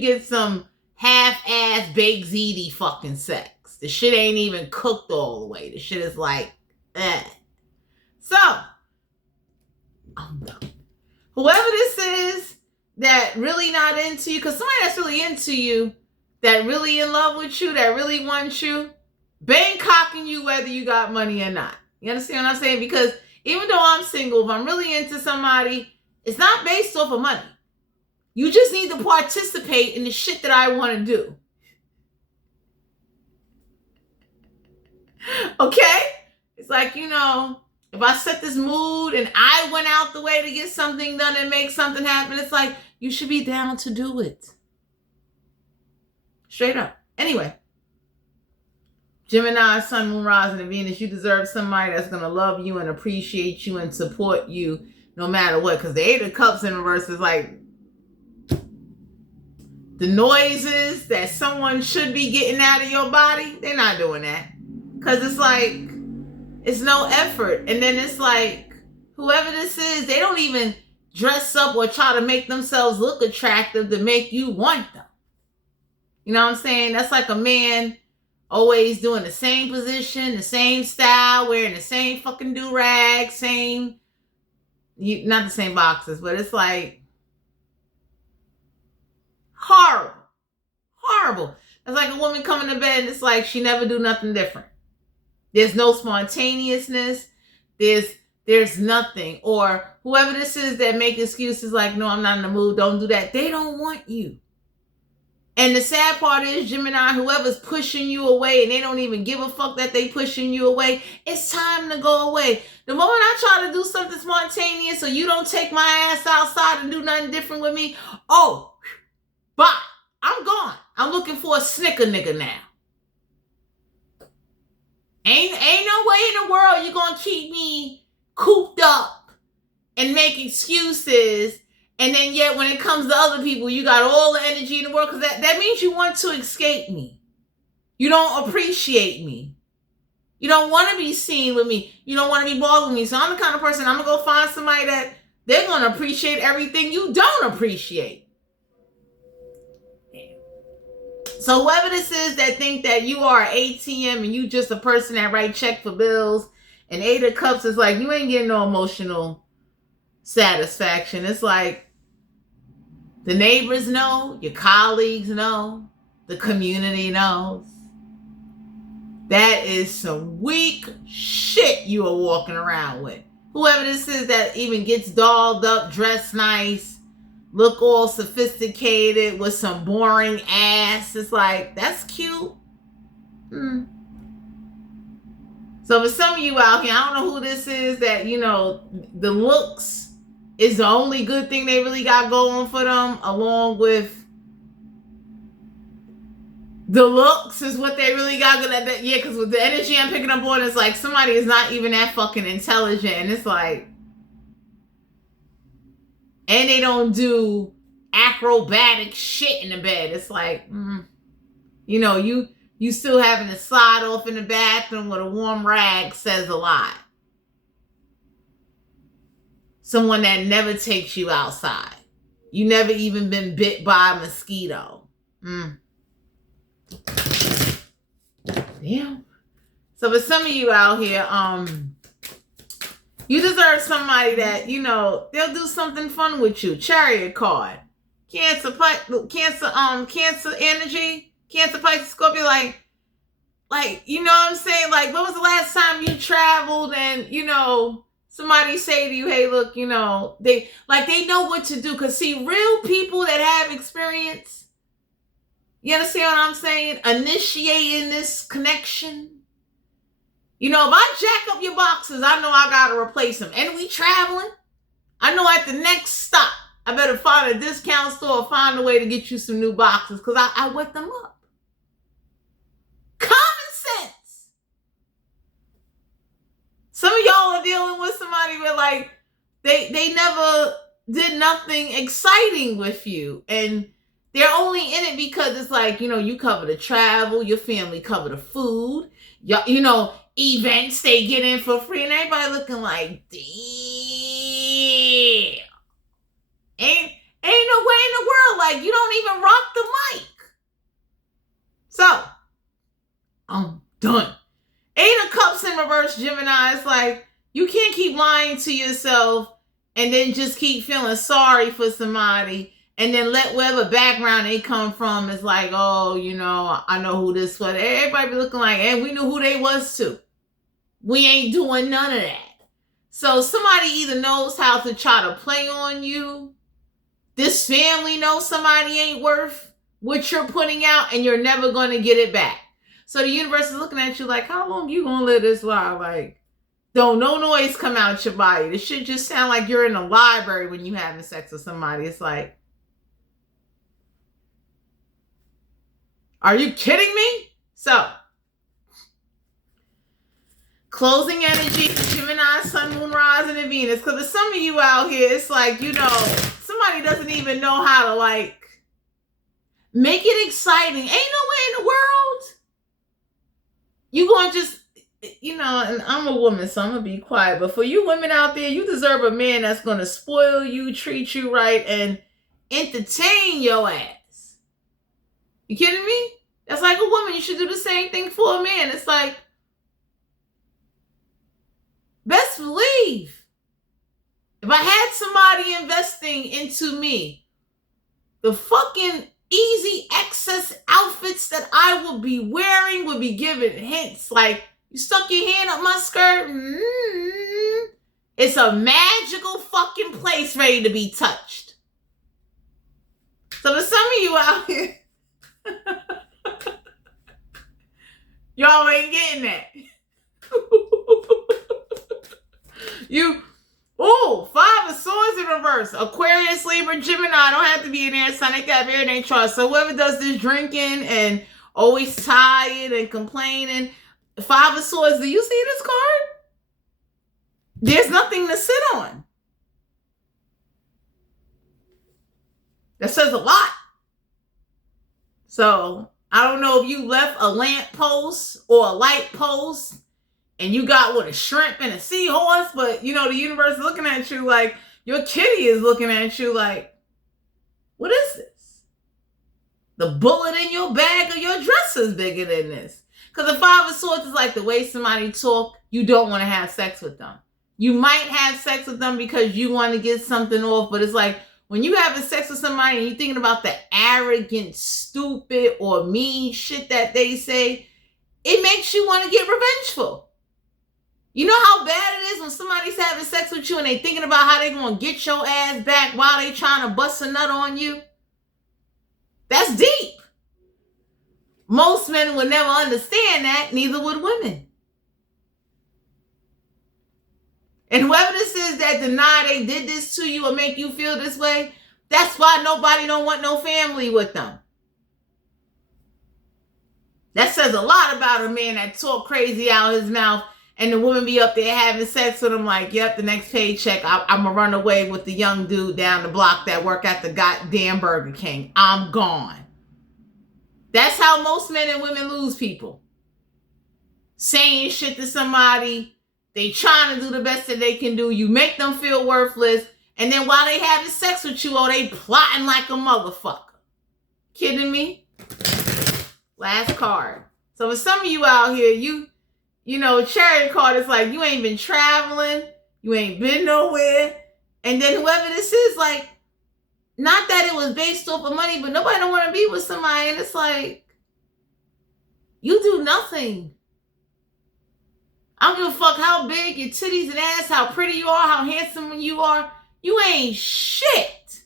get some half-ass baked ziti fucking sex. The shit ain't even cooked all the way. The shit is like, eh. So, I'm done. Whoever this is that really not into you, because somebody that's really into you, that really in love with you, that really wants you, Bangkocking you whether you got money or not. You understand what I'm saying? Because even though I'm single, if I'm really into somebody, it's not based off of money. You just need to participate in the shit that I want to do. Okay? It's like, you know, if I set this mood and I went out the way to get something done and make something happen, it's like, you should be down to do it. Straight up. Anyway. Gemini, Sun, Moon, Rising, and Venus, you deserve somebody that's going to love you and appreciate you and support you no matter what. Because the Eight of Cups in reverse is like the noises that someone should be getting out of your body, they're not doing that. Because it's like, it's no effort. And then it's like, whoever this is, they don't even dress up or try to make themselves look attractive to make you want them. You know what I'm saying? That's like a man always doing the same position, the same style, wearing the same fucking do-rag, not the same boxes, but it's like horrible. Horrible. It's like a woman coming to bed and it's like she never do nothing different. There's no spontaneousness. There's nothing. Or whoever this is that make excuses like, no, I'm not in the mood, don't do that. They don't want you. And the sad part is, Gemini, whoever's pushing you away and they don't even give a fuck that they pushing you away, it's time to go away. The moment I try to do something spontaneous so you don't take my ass outside and do nothing different with me, oh, bye. I'm gone. I'm looking for a snicker nigga now. Ain't no way in the world you're going to keep me cooped up and make excuses. And then yet when it comes to other people, you got all the energy in the world, because that means you want to escape me. You don't appreciate me. You don't want to be seen with me. You don't want to be bothered with me. So I'm the kind of person, I'm going to go find somebody that they're going to appreciate everything you don't appreciate. So whoever this is that think that you are an ATM and you just a person that write check for bills, and Eight of Cups is like, you ain't getting no emotional satisfaction. It's like, the neighbors know, your colleagues know, the community knows. That is some weak shit you are walking around with. Whoever this is that even gets dolled up, dressed nice, look all sophisticated with some boring ass. It's like, that's cute. So for some of you out here, I don't know who this is that, you know, the looks is the only good thing they really got going for them, along with the looks is what they really got good at. Yeah, because with the energy I'm picking up on, it's like somebody is not even that fucking intelligent. And it's like, and they don't do acrobatic shit in the bed. It's like, you know, you still having to slide off in the bathroom with a warm rag says a lot. Someone that never takes you outside. You never even been bit by a mosquito. Damn. So for some of you out here, you deserve somebody that, you know, they'll do something fun with you. Chariot card. Cancer energy. Cancer, Pisces, Scorpio, like, you know what I'm saying? Like, when was the last time you traveled and, you know, somebody say to you, hey, look, you know, they know what to do. Because see, real people that have experience, you understand what I'm saying? Initiating this connection. You know, if I jack up your boxes, I know I got to replace them. And we traveling. I know at the next stop, I better find a discount store or find a way to get you some new boxes because I wet them up. Common sense. Some of y'all are dealing with somebody where like they never did nothing exciting with you, and they're only in it because it's like, you know, you cover the travel, your family cover the food, you know, events they get in for free, and everybody looking like, damn, ain't no way in the world, like you don't even rock the mic. So I'm done. Eight of Cups in reverse, Gemini. It's like, you can't keep lying to yourself and then just keep feeling sorry for somebody and then let whatever background they come from is like, oh, you know, I know who this was. Everybody be looking like, and we knew who they was too. We ain't doing none of that. So somebody either knows how to try to play on you. This family knows somebody ain't worth what you're putting out and you're never going to get it back. So the universe is looking at you like, how long you gonna live this while? Like, don't no noise come out your body. This shit just sound like you're in a library when you having sex with somebody. It's like, are you kidding me? So, closing energy, Gemini, Sun, Moon, Rising, and Venus. Because for some of you out here, it's like, you know, somebody doesn't even know how to like make it exciting. Ain't no way in the world you gonna just, you know, and I'm a woman, so I'm gonna be quiet. But for you women out there, you deserve a man that's gonna spoil you, treat you right, and entertain your ass. You kidding me? That's like a woman. You should do the same thing for a man. It's like, best believe, if I had somebody investing into me, the fucking easy access outfits that I would be wearing would be giving hints like, you stuck your hand up my skirt. It's a magical fucking place ready to be touched. So for some of you out here, Y'all ain't getting that. Five of Swords in reverse. Aquarius, Libra, Gemini. Don't have to be in there. Sun, they got everything chart. So whoever does this drinking and always tired and complaining, Five of Swords, do you see this card? There's nothing to sit on. That says a lot. So I don't know if you left a lamp post or a light post and you got with a shrimp and a seahorse, but the universe is looking at you like, your kitty is looking at you like, what is this? The bullet in your bag or your dress is bigger than this. Because the Five of Swords is like the way somebody talk, you don't want to have sex with them. You might have sex with them because you want to get something off, but it's like, when you having sex with somebody and you're thinking about the arrogant, stupid, or mean shit that they say, it makes you want to get revengeful. You know how bad it is when somebody's having sex with you and they thinking about how they going to get your ass back while they trying to bust a nut on you? That's deep. Most men would never understand that, neither would women. And whoever this is that deny they did this to you or make you feel this way, that's why nobody don't want no family with them. That says a lot about a man that talk crazy out his mouth and the woman be up there having sex with him like, yep, the next paycheck, I'm going to run away with the young dude down the block that work at the goddamn Burger King. I'm gone. That's how most men and women lose people. Saying shit to somebody, they trying to do the best that they can do. You make them feel worthless. And then while they having sex with you, they plotting like a motherfucker. Kidding me? Last card. So for some of you out here, you Chariot card is like, you ain't been traveling. You ain't been nowhere. And then whoever this is, like, not that it was based off of money, but nobody don't want to be with somebody. And it's like, you do nothing. I don't give a fuck how big your titties and ass, how pretty you are, how handsome you are. You ain't shit.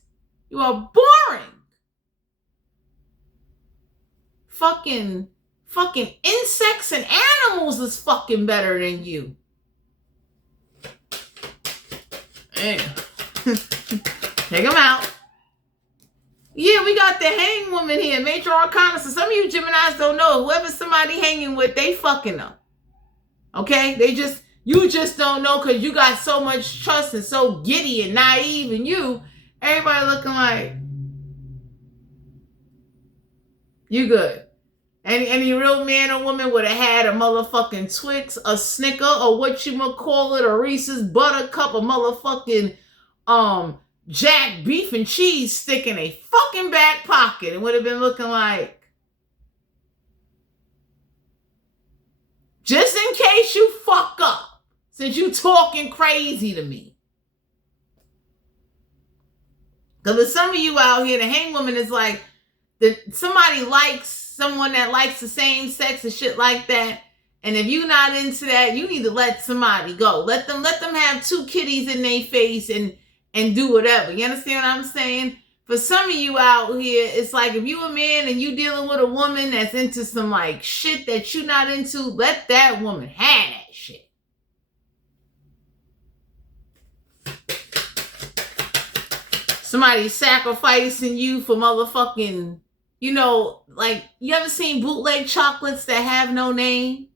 You are boring. Fucking insects and animals is fucking better than you. Hey. Take them out. Yeah, we got the hang woman here, Major Arcana. So some of you Geminis don't know. Whoever somebody hanging with, they fucking them. Okay? You just don't know because you got so much trust and so giddy and naive, and everybody looking like, you good. Any real man or woman would have had a motherfucking Twix, a Snicker, or what you might call it, a Reese's Buttercup, a motherfucking Jack beef and cheese stick in a fucking back pocket. It would have been looking like, just in case you fuck up, since you talking crazy to me. Because with some of you out here, the hang woman is like, somebody likes someone that likes the same sex and shit like that. And if you're not into that, you need to let somebody go. Let them have two kitties in their face and do whatever. You understand what I'm saying? For some of you out here, it's like if you a man and you dealing with a woman that's into some like shit that you're not into, let that woman have that shit. Somebody sacrificing you for motherfucking, like, you ever seen bootleg chocolates that have no name?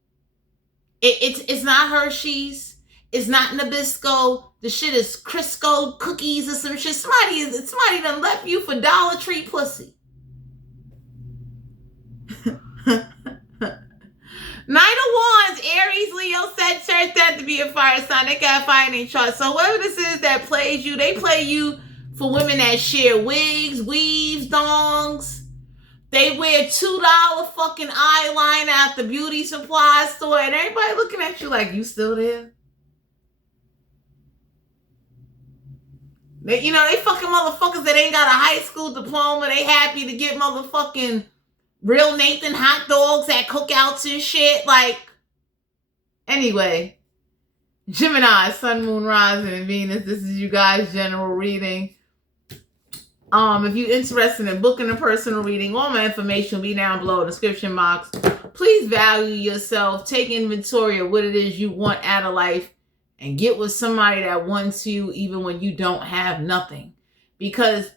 It's not Hershey's. It's not Nabisco. The shit is Crisco cookies or some shit. Somebody done left you for Dollar Tree pussy. Nine of Wands, Aries, Leo, Sagittarius, that to be a fire sign. They got fire in their chart. So whoever this is that plays you, they play you for women that share wigs, weaves, dongs. They wear $2 fucking eyeliner at the beauty supply store, and everybody looking at you like, you still there? They fucking motherfuckers that ain't got a high school diploma. They happy to get motherfucking real Nathan hot dogs at cookouts and shit. Like, anyway, Gemini, Sun, Moon, Rising, and Venus. This is you guys' general reading. If you're interested in booking a personal reading, all my information will be down below in the description box. Please value yourself. Take inventory of what it is you want out of life and get with somebody that wants you even when you don't have nothing. Because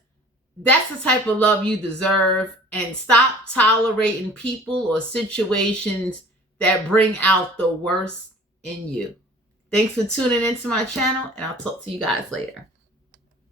that's the type of love you deserve. And stop tolerating people or situations that bring out the worst in you. Thanks for tuning into my channel, and I'll talk to you guys later.